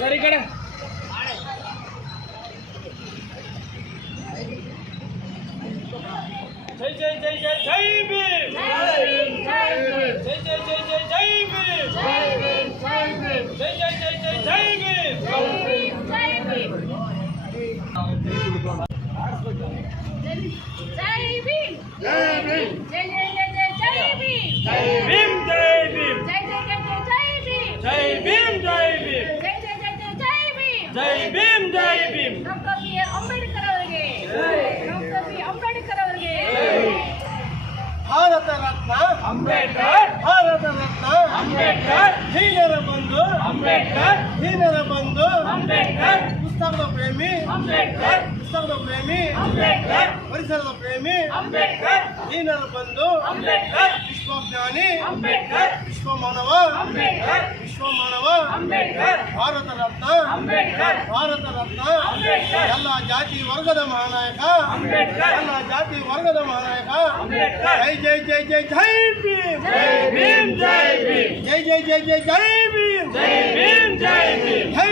ಸರಿ ಕಡೆ ಜೈ ಜೈ ಜೈ ಜೈ ಜೈ ಭೀಮ್ ಜೈ ಜೈ ಜೈ ಜೈ ಜೈ ಭೀಮ್ ಜೈ ಜೈ ಜೈ ಜೈ ಜೈ ಭೀಮ್ ಜೈ ಭೀಮ್ ಜೈ ಜೈ ಜೈ ಜೈ ಜೈ ಭೀಮ್ ಜೈ ಭೀಮ್ ಜೈ ಭೀಮ್. ಜೈ ಜೈ ಜೈ ಜೈ ಜೈ ಭೀಮ್. ಜೈ ಭೀಮ್ ಜೈ Bhim. Doctor B R Ambedkar ಅವರಿಗೆ. ಡಾಕ್ಟರ್ ಬಿ ಅಂಬೇಡ್ಕರ್ ಅವರಿಗೆ. ಭಾರತ ರತ್ನ. ಅಂಬೇಡ್ಕರ್. ಭಾರತ ರತ್ನ. ಅಂಬೇಡ್ಕರ್. ಹೀನರ ಬಂಧು. ಅಂಬೇಡ್ಕರ್. ಹೀನರ ಬಂಧು. ಅಂಬೇಡ್ಕರ್. ಪುಸ್ತಕದ ಪ್ರೇಮಿ. ಅಂಬೇಡ್ಕರ್. ಪುಸ್ತಕದ ಪ್ರೇಮಿ. ಅಂಬೇಡ್ಕರ್. ಪರಿಸರದ ಪ್ರೇಮಿ. ಅಂಬೇಡ್ಕರ್. ಹೀನರ ಬಂಧು. ಅಂಬೇಡ್ಕರ್. ವಿಶ್ವಜ್ಞಾನಿ ಅಂಬೇಡ್ಕರ್ ವಿಶ್ವ ಮಾನವ ಅಂಬೇಡ್ಕರ್ ವಿಶ್ವ ಮಾನವ ಅಂಬೇಡ್ಕರ್ ಭಾರತ ರತ್ನ ಅಂಬೇಡ್ಕರ್ ಭಾರತ ರತ್ನ ಅಂಬೇಡ್ಕರ್ ಎಲ್ಲ ಜಾತಿ ವರ್ಗದ ಮಹಾನಾಯಕ ಅಂಬೇಡ್ಕರ್ ಎಲ್ಲ ಜಾತಿ ವರ್ಗದ ಮಹಾನಾಯಕ ಅಂಬೇಡ್ಕರ್ ಜೈ ಜೈ ಜೈ ಜೈ ಜೈ ಭೀಮ್ ಜೈ ಭೀಮ್ ಜೈ ಭೀಮ್ ಜೈ ಜೈ ಜೈ ಜೈ ಜೈ ಭೀಮ್ ಜೈ ಭೀಮ್ ಜೈ ಭೀಮ್ ಜೈ ಭೀಮ್ ಜೈ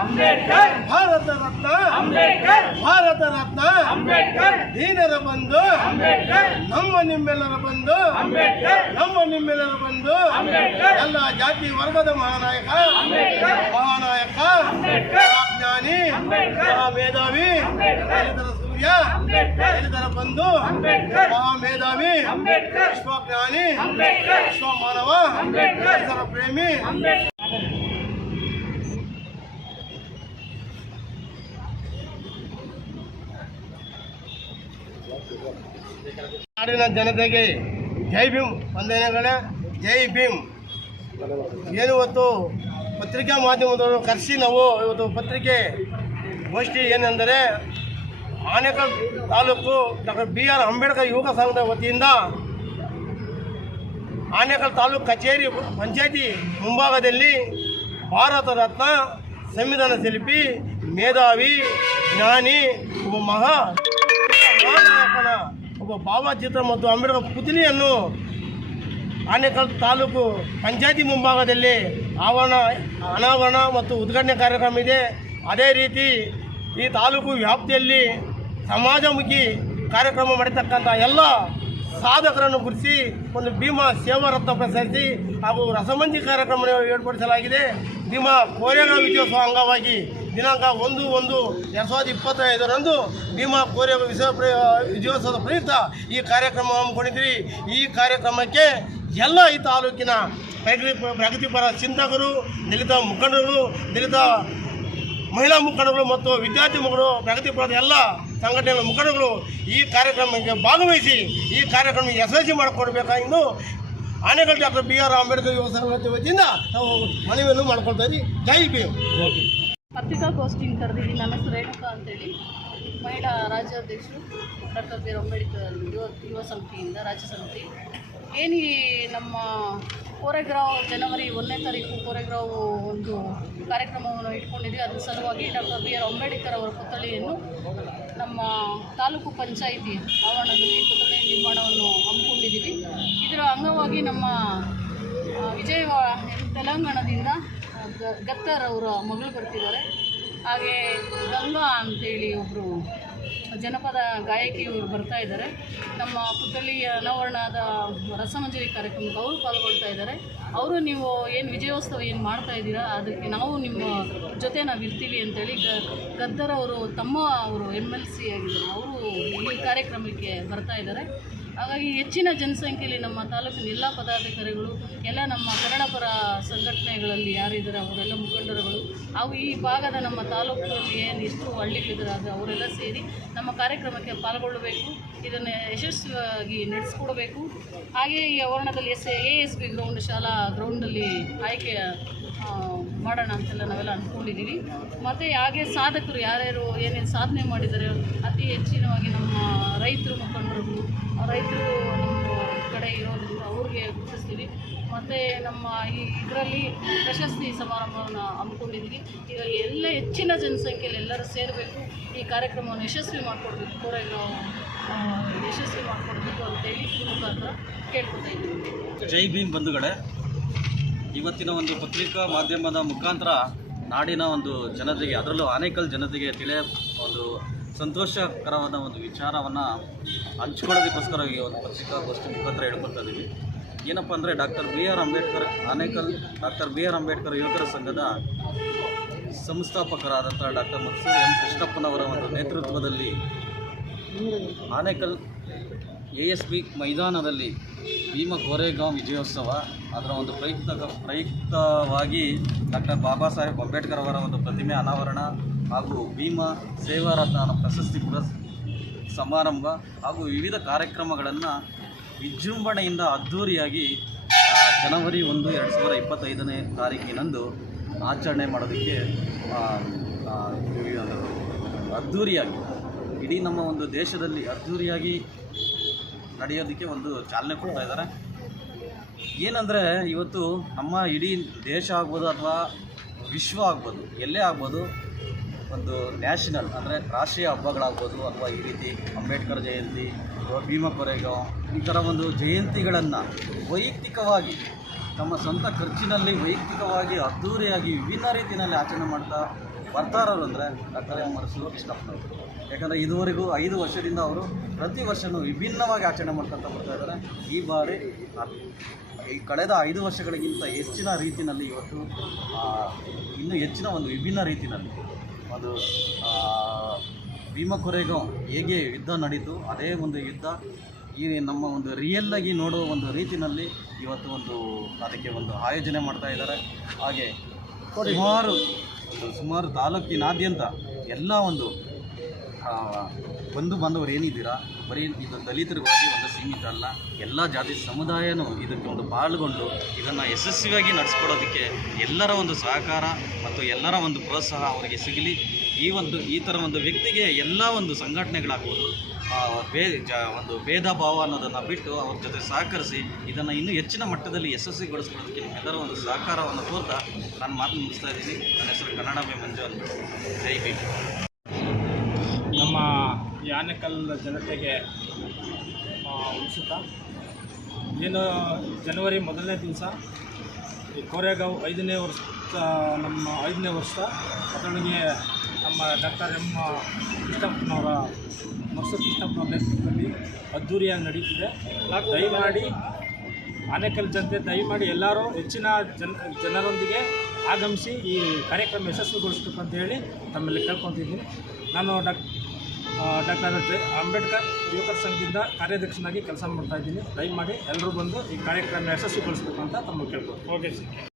ಅಂಬೇಡ್ಕರ್. ಭಾರತ ರತ್ನ. ಅಂಬೇಡ್ಕರ್. ಭಾರತ ರತ್ನ. ಅಂಬೇಡ್ಕರ್. ದೀನರ ಬಂಧು. ಅಂಬೇಡ್ಕರ್. ನಮ್ಮ ನಿಮ್ಮೆಲ್ಲರ ಬಂಧು. ಅಂಬೇಡ್ಕರ್. ನಮ್ಮ ನಿಮ್ಮೆಲ್ಲರ ಬಂಧು. ಅಂಬೇಡ್ಕರ್. ಎಲ್ಲ ಜಾತಿ ವರ್ಗದ ಮಹಾನಾಯಕ. ಅಂಬೇಡ್ಕರ್. ಮಹಾನಾಯಕ. ಅಂಬೇಡ್ಕರ್. ಜ್ಞಾನಿ ಅಂಬೇಡ್ಕರ್. ಮೇಧಾವಿ ಅಂಬೇಡ್ಕರ್. ದಲಿತರ ಸೂರ್ಯ. ಅಂಬೇಡ್ಕರ್. ದಲಿತರ ಬಂಧು. ಅಂಬೇಡ್ಕರ್. ಮಹಾಮೇಧಾವಿ. ಅಂಬೇಡ್ಕರ್. ವಿಶ್ವಜ್ಞಾನಿ. ಅಂಬೇಡ್ಕರ್. ವಿಶ್ವ ಮಾನವ ಅಂಬೇಡ್ಕರ್. ಪರಿಸರ ಪ್ರೇಮಿ. ನಾಡಿನ ಜನತೆಗೆ ಜೈ ಭೀಮ್ ವಂದನೆಗಳೇ ಜೈ ಭೀಮ್. ಏನು ಇವತ್ತು ಪತ್ರಿಕಾ ಮಾಧ್ಯಮದವರು ಕರೆಸಿ ನಾವು ಇವತ್ತು ಪತ್ರಿಕೆ ಗೋಷ್ಠಿ ಏನೆಂದರೆ Anekal taluk doctor B R Ambedkar ಯುವಕ ಸಂಘದ ವತಿಯಿಂದ ಆನೇಕಲ್ ತಾಲೂಕು ಕಚೇರಿ ಪಂಚಾಯತಿ ಮುಂಭಾಗದಲ್ಲಿ ಭಾರತ ರತ್ನ ಸಂವಿಧಾನ ಶಿಲ್ಪಿ, ಮೇಧಾವಿ, ಜ್ಞಾನಿ ಮಹಾ ಒಬ್ಬ ಭಾವಚಿತ್ರ ಮತ್ತು ಅಂಬೇಡ್ಕರ್ ಪುತ್ಲಿಯನ್ನು ಆನೇಕಲ್ ತಾಲೂಕು ಪಂಚಾಯತಿ ಮುಂಭಾಗದಲ್ಲಿ ಆವರಣ, ಅನಾವರಣ ಮತ್ತು ಉದ್ಘಾಟನೆ ಕಾರ್ಯಕ್ರಮ ಇದೆ. ಅದೇ ರೀತಿ ಈ ತಾಲೂಕು ವ್ಯಾಪ್ತಿಯಲ್ಲಿ ಸಮಾಜಮುಖಿ ಕಾರ್ಯಕ್ರಮ ಮಾಡಿರ್ತಕ್ಕಂಥ ಎಲ್ಲ ಸಾಧಕರನ್ನು ಗುರುತಿಸಿ ಒಂದು ಭೀಮಾ ಸೇವಾ ರತ್ನ ಪ್ರಶಸ್ತಿ ಹಾಗೂ ರಸಮಂಜಿ ಕಾರ್ಯಕ್ರಮ ಏರ್ಪಡಿಸಲಾಗಿದೆ. ಭೀಮಾ ಕೋರೆಗಾಂವ್ ವಿಜಯೋತ್ಸವ ಅಂಗವಾಗಿ ದಿನಾಂಕ ಒಂದು ಒಂದು ಎರಡು ಸಾವಿರದ ಇಪ್ಪತ್ತೈದರಂದು ಭೀಮಾ ಕೋರಿಯ ವಿಶ್ವ ವಿಜಯೋತ್ಸವದ ಪ್ರಯುಕ್ತ ಈ ಕಾರ್ಯಕ್ರಮ ಹಮ್ಮಿಕೊಂಡಿದ್ದೀರಿ. ಈ ಕಾರ್ಯಕ್ರಮಕ್ಕೆ ಎಲ್ಲ ಈ ತಾಲೂಕಿನ ಪ್ರಗತಿ ಪ್ರಗತಿಪರ ಚಿಂತಕರು, ದಲಿತ ಮುಖಂಡರು ದಲಿತ ಮಹಿಳಾ ಮುಖಂಡರು ಮತ್ತು ವಿದ್ಯಾರ್ಥಿ ಮುಖಂಡರು ಪ್ರಗತಿಪರದ ಎಲ್ಲ ಸಂಘಟನೆಗಳ ಮುಖಂಡರು ಈ ಕಾರ್ಯಕ್ರಮಕ್ಕೆ ಭಾಗವಹಿಸಿ ಈ ಕಾರ್ಯಕ್ರಮ ಯಶಸ್ವಿ ಮಾಡಿಕೊಡ್ಬೇಕಾಗಿದ್ದು Anekal doctor B R Ambedkar ಯುವ ಸಂಘದ ವತಿಯಿಂದ ನಾವು ಮನವಿಯನ್ನು ಮಾಡ್ಕೊಳ್ತಾ ಇದ್ದೀವಿ. ಜೈ ಭೀಮ್. ಪತ್ರಿಕಾಗೋಷ್ಠಿನ ಕರೆದಿದ್ದೀನಿ. ನನ್ನ ಹೆಸರು ರೇಣುಕಾ ಅಂತೇಳಿ. ಮಹಿಳಾ ರಾಜ್ಯಾಧ್ಯಕ್ಷರು ಡಾಕ್ಟರ್ ಬಿ ಆರ್ ಅಂಬೇಡ್ಕರ್ ಯುವ ಯುವ ಸಮಿತಿಯಿಂದ, ರಾಜ್ಯ ಸಮಿತಿ. ಏನು ನಮ್ಮ ಕೋರೆಗ್ರಾವ್ ಜನವರಿ ಒಂದನೇ ತಾರೀಕು ಕೋರೆಗ್ರಾವ್ ಒಂದು ಕಾರ್ಯಕ್ರಮವನ್ನು ಇಟ್ಕೊಂಡಿದ್ವಿ ಅದರ ಸಲುವಾಗಿ ಡಾಕ್ಟರ್ ಬಿ ಆರ್ ಅಂಬೇಡ್ಕರ್ ಅವರ ಪುತ್ಥಳಿಯನ್ನು ನಮ್ಮ ತಾಲೂಕು ಪಂಚಾಯಿತಿ ಆವರಣದಲ್ಲಿ ಪುತ್ಥಳಿ ನಿರ್ಮಾಣವನ್ನು ಹಮ್ಮಿಕೊಂಡಿದ್ದೀವಿ. ಇದರ ಅಂಗವಾಗಿ ನಮ್ಮ ವಿಜಯವಾ, ತೆಲಂಗಾಣದಿಂದ ಗತ್ತರ್ ಅವರ ಮಗಳು ಬರ್ತಿದ್ದಾರೆ. ಹಾಗೆ ಗಂಗಾ ಅಂತೇಳಿ ಒಬ್ಬರು ಜನಪದ ಗಾಯಕಿಯವರು ಬರ್ತಾ ಇದ್ದಾರೆ. ನಮ್ಮ ಪುತ್ಥಳಿಯ ಅನಾವರಣದ ರಸಮಂಜರಿ ಕಾರ್ಯಕ್ರಮಕ್ಕೆ ಅವರು ಪಾಲ್ಗೊಳ್ತಾ ಇದ್ದಾರೆ. ಅವರು ನೀವು ಏನು ವಿಜಯೋತ್ಸವ ಏನು ಮಾಡ್ತಾ ಇದ್ದೀರಾ? ಅದಕ್ಕೆ ನಾವು ನಿಮ್ಮ ಜೊತೆ ನಾವು ಇರ್ತೀವಿ ಅಂತೇಳಿ ಗ, ಗದ್ದರ್ ಅವರು ತಮ್ಮ ಅವರು ಎಂ ಎಲ್ ಸಿ ಆಗಿದ್ದರು ಅವರು ಈ ಕಾರ್ಯಕ್ರಮಕ್ಕೆ ಬರ್ತಾ ಇದ್ದಾರೆ. ಹಾಗಾಗಿ ಹೆಚ್ಚಿನ ಜನಸಂಖ್ಯೆಯಲ್ಲಿ ನಮ್ಮ ತಾಲೂಕಿನ ಎಲ್ಲ ಪದಾಧಿಕಾರಿಗಳು, ಎಲ್ಲ ನಮ್ಮ ಕನ್ನಡಪರ ಸಂಘಟನೆಗಳಲ್ಲಿ ಯಾರಿದ್ದಾರೆ ಅವರೆಲ್ಲ ಮುಖಂಡರುಗಳು, ಹಾಗೂ ಈ ಭಾಗದ ನಮ್ಮ ತಾಲೂಕಿನಲ್ಲಿ ಏನು ಇಷ್ಟು ಹಳ್ಳಿಗಳಿದ್ದಾರೆ ಅವರೆಲ್ಲ ಸೇರಿ ನಮ್ಮ ಕಾರ್ಯಕ್ರಮಕ್ಕೆ ಪಾಲ್ಗೊಳ್ಳಬೇಕು, ಇದನ್ನು ಯಶಸ್ವಿಯಾಗಿ ನಡೆಸ್ಕೊಡ್ಬೇಕು. ಹಾಗೆ ಈ ಆವರಣದಲ್ಲಿ S A S B ground ಶಾಲಾ ಗ್ರೌಂಡಲ್ಲಿ ಆಯ್ಕೆ ಮಾಡೋಣ ಅಂತೆಲ್ಲ ನಾವೆಲ್ಲ ಅಂದ್ಕೊಂಡಿದ್ದೀವಿ ಮತ್ತು ಹಾಗೆ ಸಾಧಕರು ಯಾರ್ಯಾರು ಏನೇನು ಸಾಧನೆ ಮಾಡಿದ್ದಾರೆ, ಅತಿ ಹೆಚ್ಚಿನವಾಗಿ ನಮ್ಮ ರೈತರು ಮುಖಂಡರುಗಳು ರೈತರು ನಮ್ಮ ಕಡೆ ಇರೋದ್ರಿಂದ ಅವ್ರಿಗೆ ಗುರುತಿಸ್ತೀವಿ. ಮತ್ತು ನಮ್ಮ ಈ ಇದರಲ್ಲಿ ಪ್ರಶಸ್ತಿ ಸಮಾರಂಭವನ್ನು ಹಮ್ಮಿಕೊಂಡಿದ್ದೀವಿ ಈಗ ಎಲ್ಲ ಹೆಚ್ಚಿನ ಜನಸಂಖ್ಯೆಯಲ್ಲಿ ಎಲ್ಲರೂ ಸೇರಬೇಕು, ಈ ಕಾರ್ಯಕ್ರಮವನ್ನು ಯಶಸ್ವಿ ಮಾಡಿಕೊಡ್ಬೇಕು ಕೋರೆಗಾಂವ್ ನಾವು ಯಶಸ್ವಿ ಮಾಡಿಕೊಡ್ಬೇಕು ಅಂತೇಳಿ ಈ ಮುಖಾಂತರ ಕೇಳ್ಕೊತಾ ಇದ್ದೀವಿ. ಜೈ ಭೀಮ್ ಬಂಧುಗಳೇ, ಇವತ್ತಿನ ಒಂದು ಪತ್ರಿಕಾ ಮಾಧ್ಯಮದ ಮುಖಾಂತರ ನಾಡಿನ ಒಂದು ಜನತೆಗೆ, ಅದರಲ್ಲೂ ಆನೇಕಲ್ ಜನತೆಗೆ ತಿಳಿಯ ಒಂದು ಸಂತೋಷಕರವಾದ ಒಂದು ವಿಚಾರವನ್ನು ಹಂಚ್ಕೊಳ್ಳೋದಕ್ಕೋಸ್ಕರ ಈ ಒಂದು ಪತ್ರಿಕಾಗೋಷ್ಠಿ ಮುಖಾಂತರ ಹೇಳ್ಕೊಳ್ತಾ ಇದ್ದೀವಿ ಏನಪ್ಪ ಅಂದರೆ doctor B R Ambedkar, Anekal, doctor B R Ambedkar ಯುವಕರ ಸಂಘದ ಸಂಸ್ಥಾಪಕರಾದಂಥ ಡಾಕ್ಟರ್ ಮನ್ಸೂರ್ ಎಂ ಕೃಷ್ಣಪ್ಪನವರ ಒಂದು ನೇತೃತ್ವದಲ್ಲಿ ಆನೇಕಲ್ ಎ ಎಸ್ ಬಿ ಮೈದಾನದಲ್ಲಿ ಭೀಮ ಕೋರೆಗಾಂವ್ ವಿಜಯೋತ್ಸವ ಅದರ ಒಂದು ಪ್ರಯುಕ್ತ ಪ್ರಯುಕ್ತವಾಗಿ ಡಾಕ್ಟರ್ ಬಾಬಾ ಸಾಹೇಬ್ ಅಂಬೇಡ್ಕರ್ ಅವರ ಒಂದು ಪ್ರತಿಮೆ ಅನಾವರಣ ಹಾಗೂ ಭೀಮ ಸೇವಾರತ್ನ ಪ್ರಶಸ್ತಿ ಪುರಸ್ ಸಮಾರಂಭ ಹಾಗೂ ವಿವಿಧ ಕಾರ್ಯಕ್ರಮಗಳನ್ನು ವಿಜೃಂಭಣೆಯಿಂದ ಅದ್ಧೂರಿಯಾಗಿ ಜನವರಿ ಒಂದು, ಎರಡು ಸಾವಿರದ ಇಪ್ಪತ್ತೈದನೇ ತಾರೀಕಿನಂದು ಆಚರಣೆ ಮಾಡೋದಕ್ಕೆ ಅದ್ಧೂರಿಯಾಗಿ, ಇಡೀ ನಮ್ಮ ಒಂದು ದೇಶದಲ್ಲಿ ಅದ್ಧೂರಿಯಾಗಿ ನಡೆಯೋದಕ್ಕೆ ಒಂದು ಚಾಲನೆ ಕೊಡ್ತಾ ಇದ್ದಾರೆ. ಏನಂದರೆ, ಇವತ್ತು ನಮ್ಮ ಇಡೀ ದೇಶ ಆಗ್ಬೋದು ಅಥವಾ ವಿಶ್ವ ಆಗ್ಬೋದು, ಎಲ್ಲೇ ಆಗ್ಬೋದು, ಒಂದು ನ್ಯಾಷನಲ್, ಅಂದರೆ ರಾಷ್ಟ್ರೀಯ ಹಬ್ಬಗಳಾಗ್ಬೋದು ಅಥವಾ ಈ ರೀತಿ ಅಂಬೇಡ್ಕರ್ ಜಯಂತಿ ಅಥವಾ ಭೀಮಾ ಕೊರೆಗಾಂವ್ ಈ ಥರ ಒಂದು ಜಯಂತಿಗಳನ್ನು ವೈಯಕ್ತಿಕವಾಗಿ ತಮ್ಮ ಸ್ವಂತ ಖರ್ಚಿನಲ್ಲಿ ವೈಯಕ್ತಿಕವಾಗಿ ಅದ್ಧೂರಿಯಾಗಿ ವಿಭಿನ್ನ ರೀತಿಯಲ್ಲಿ ಆಚರಣೆ ಮಾಡ್ತಾ ಬರ್ತಾರರು ಅಂದರೆ ಡಾಕ್ಟರ್ ಎಂ ಮರಸು ಕೃಷ್ಣಪ್ಪನವರು ಯಾಕಂದರೆ ಇದುವರೆಗೂ ಐದು ವರ್ಷದಿಂದ ಅವರು ಪ್ರತಿ ವರ್ಷವೂ ವಿಭಿನ್ನವಾಗಿ ಆಚರಣೆ ಮಾಡ್ಕೊತ ಬರ್ತಾ ಇದ್ದಾರೆ. ಈ ಬಾರಿ ಈ ಕಳೆದ ಐದು ವರ್ಷಗಳಿಗಿಂತ ಹೆಚ್ಚಿನ ರೀತಿಯಲ್ಲಿ ಇವತ್ತು ಇನ್ನೂ ಹೆಚ್ಚಿನ ಒಂದು ವಿಭಿನ್ನ ರೀತಿಯಲ್ಲಿ ಒಂದು ಆ, ಭೀಮ ಕೊರೆಗಾಂವ್ ಹೇಗೆ ಯುದ್ಧ ನಡೀತು ಅದೇ ಒಂದು ಯುದ್ಧ ಈ ನಮ್ಮ ಒಂದು ರಿಯಲ್ಲಾಗಿ ನೋಡುವ ಒಂದು ರೀತಿಯಲ್ಲಿ ಇವತ್ತು ಒಂದು ಅದಕ್ಕೆ ಒಂದು ಆಯೋಜನೆ ಮಾಡ್ತಾ ಇದ್ದಾರೆ. ಹಾಗೆ ಸುಮಾರು ಸುಮಾರು ತಾಲೂಕಿನಾದ್ಯಂತ ಎಲ್ಲ ಒಂದು ಬಂಧು ಬಾಂಧವರು ಏನಿದ್ದೀರಾ, ಬರೀ ಇದು ದಲಿತರಿಗಾಗಿ ಒಂದು ಸೀಮಿತ ಅಲ್ಲ, ಎಲ್ಲ ಜಾತಿ ಸಮುದಾಯನೂ ಇದಕ್ಕೆ ಒಂದು ಪಾಲ್ಗೊಂಡು ಇದನ್ನು ಯಶಸ್ವಿಯಾಗಿ ನಡೆಸ್ಕೊಡೋದಕ್ಕೆ ಎಲ್ಲರ ಒಂದು ಸಹಕಾರ ಮತ್ತು ಎಲ್ಲರ ಒಂದು ಪ್ರೋತ್ಸಾಹ ಅವರಿಗೆ ಸಿಗಲಿ. ಈ ಒಂದು, ಈ ಥರ ಒಂದು ವ್ಯಕ್ತಿಗೆ ಎಲ್ಲ ಒಂದು ಸಂಘಟನೆಗಳಾಗ್ಬೋದು ಒಂದು ಭೇದ ಭಾವ ಅನ್ನೋದನ್ನು ಬಿಟ್ಟು ಅವ್ರ ಜೊತೆ ಸಹಕರಿಸಿ ಇದನ್ನು ಇನ್ನೂ ಹೆಚ್ಚಿನ ಮಟ್ಟದಲ್ಲಿ ಯಶಸ್ವಿಗೊಳಿಸ್ಕೊಳ್ಳೋದಕ್ಕೆ ನಿಮ್ಮೆಲ್ಲರ ಒಂದು ಸಹಕಾರವನ್ನು ಕೋರ್ತಾ ನಾನು ಮಾತು ಮುಗಿಸ್ತಾ ಇದ್ದೀನಿ. ನನ್ನ ಹೆಸರು ಕನ್ನಡಮೆ ಮಂಜು ಅಂತ. ಜೈ ಬಿ ನಮ್ಮ ಯಾನಕಲ್ ಜನತೆಗೆ ಉತ್ಸುಕ ಏನು ಜನವರಿ ಮೊದಲನೇ ದಿವಸ, ಈ ಕೋರೆಗಾವ್ ಐದನೇ ವರ್ಷ, ನಮ್ಮ ಐದನೇ ವರ್ಷ, ಅದರೊಳಗೆ ನಮ್ಮ ಡಾಕ್ಟರ್ ಎಂ ಕೃಷ್ಣಪ್ಪನವರ ಮೊಸರು ಕೃಷ್ಣಪ್ಪನವರ ನೇತೃತ್ವದಲ್ಲಿ ಅದ್ಧೂರಿಯಾಗಿ ನಡೀತಿದೆ. ದಯಮಾಡಿ ಆನೇಕಲ್ ಜನತೆ ದಯಮಾಡಿ ಎಲ್ಲರೂ ಹೆಚ್ಚಿನ ಜನ, ಜನರೊಂದಿಗೆ ಆಗಮಿಸಿ ಈ ಕಾರ್ಯಕ್ರಮ ಯಶಸ್ವಿಗೊಳಿಸ್ಬೇಕು ಅಂತ ಹೇಳಿ ತಮ್ಮಲ್ಲಿ ಕೇಳ್ಕೊತಿದ್ದೀನಿ. ನಾನು ಡಾಕ್ ಡಾಕ್ಟರ್ ಅಂಬೇಡ್ಕರ್ ಯುವಕರ ಸಂಘದಿಂದ ಕಾರ್ಯಾಧ್ಯಕ್ಷನಾಗಿ ಕೆಲಸ ಮಾಡ್ತಾಯಿದ್ದೀನಿ ದಯಮಾಡಿ ಎಲ್ಲರೂ ಬಂದು ಈ ಕಾರ್ಯಕ್ರಮ ಯಶಸ್ವಿಗೊಳಿಸ್ಬೇಕು ಅಂತ ತಮ್ಮಲ್ಲಿ ಕೇಳ್ಕೊತೀನಿ. Okay sir